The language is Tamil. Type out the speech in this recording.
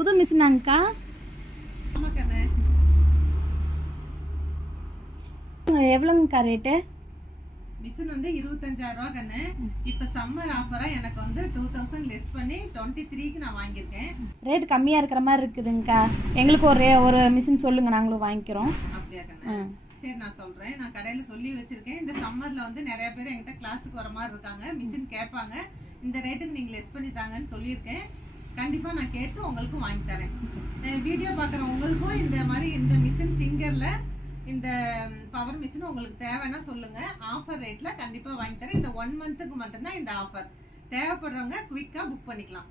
புது மிஷினாங்கக்கா? எவ்வளோங்கக்கா ரேட்டு? மிஷின் வந்து 25,000 ரூபா கண்ணு. இப்ப சம்மர் ஆஃபரா எனக்கு வந்து 2000 லெஸ் பண்ணி 23க்கு நான் வாங்கியிருக்கேன். ரேட் கம்மியா இருக்கிற மாதிரி இருக்குதுங்கக்கா. எங்களுக்கு ஒரு மிஷின் சொல்லுங்க, நாங்களும் வாங்கிக்கிறோம். அப்படியா கண்ணு? சரி, நான் சொல்றேன். நான் கடையில சொல்லி வச்சிருக்கேன். இந்த சம்மர்ல வந்து நிறைய பேர் என்கிட்ட கிளாஸுக்கு வர மாதிரி இருக்காங்க, மிஷின் கேட்பாங்க. இந்த ரேட்டுக்கு நீங்க லெஸ் பண்ணி தாங்கன்னு சொல்லியிருக்கேன். கண்டிப்பா நான் கேட்டு உங்களுக்கும் வாங்கி தரேன். வீடியோ பாக்குற உங்களுக்கும் இந்த மாதிரி இந்த மிஷின் சிங்கர்ல இந்த பவர் மிஷின் உங்களுக்கு தேவைன்னா சொல்லுங்க. ஆஃபர் ரேட்ல கண்டிப்பா வாங்கி தரேன். இந்த 1 மந்த்துக்கு மட்டும்தான் இந்த ஆஃபர். தேவைப்படுறவங்க குவிக்கா புக் பண்ணிக்கலாம்.